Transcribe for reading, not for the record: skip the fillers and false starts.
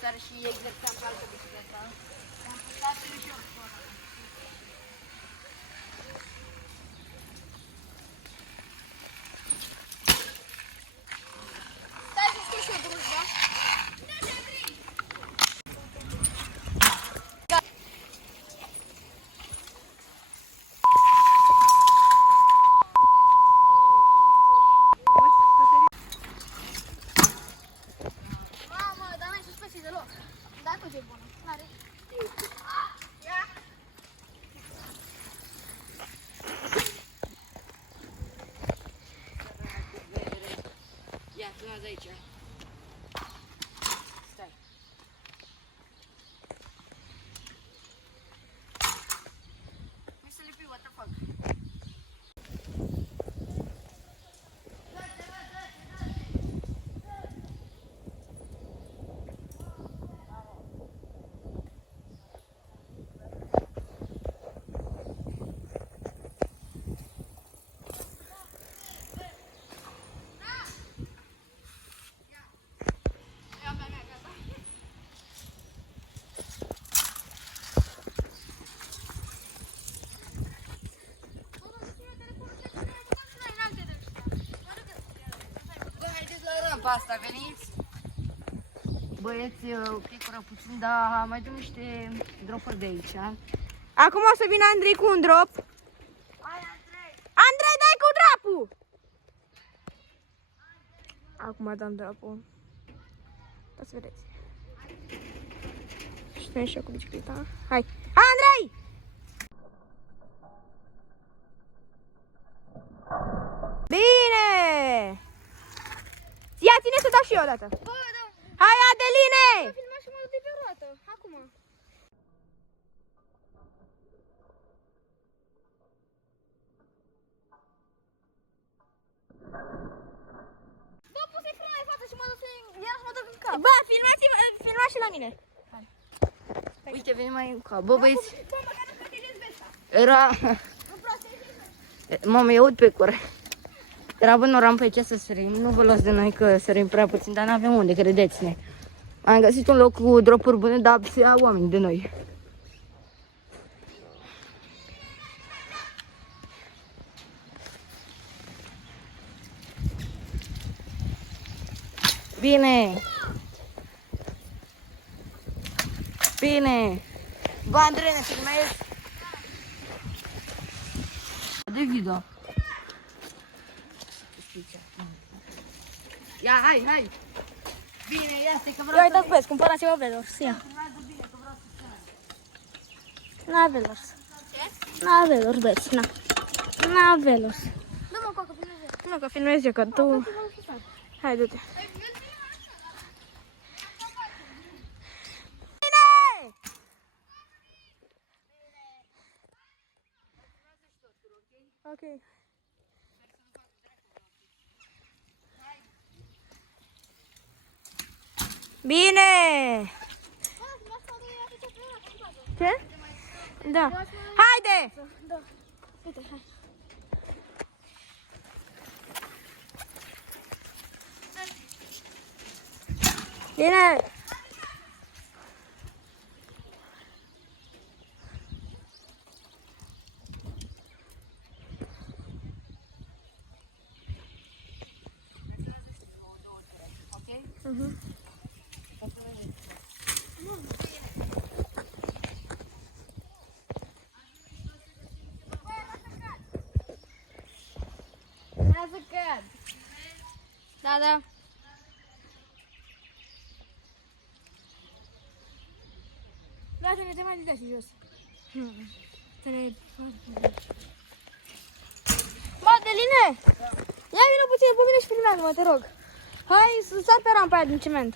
sar și exersam pe altă bicicletă. Am pus și eu. Stai să scrii și eu drujba. Ia, filmează aici. Stai. Mi se lipi, what the fuck? Asta, veniți? Băieți, picură puțin, dar mai dăm niște dropuri de aici. Acum o să vină Andrei cu un drop. Hai, Andrei! Andrei, dai cu dropul! Acum dăm dropul. O să vedeți. Și vin și eu cu bicicleta. Hai! Hai, Andrei! Bine! Ia, ține să dau și eu odată. Bă, da. Hai, Adeline! Să filmați și mă duc de pe roată. Acum. Bă, pus-i frâna în față și mă duc iar să mă duc în cap. Bă, filmați și la mine. Hai. Uite, veni mai în cap. Bă, băieți, Bă, măcar nu protejezi vesta. era... Nu protejezi. Mamă, eu aud pe cur. Era bă, noram pe ce să sărim. Nu vă luați de noi că sărim prea puțin, dar n-avem unde, credeți-ne. Am găsit un loc cu dropuri bune, dar se ia oameni de noi. Bine! Bine! Bă, Andrei, ne filmezi? De video. Ia, hai, hai! Bine, ia stai că vreau Ia uitați băieți, cumpărați-vă Velors. Ia. N-a Velors. Ce? N-a Velors, băieți, na. N-a Velors. Nu mă, că filmezi. Nu, că filmezi eu, că tu... Hai, du-te. Ok. Bine! Ce? Da. Haide! Da. Uite, hai. Bine! Lasă cad. Da, da. Lasă-ne, te mai dea și jos. Bă, Adeline! Ia vină puțin pe mine și filmează-mă, te rog. Hai să sar pe rampa aia din ciment.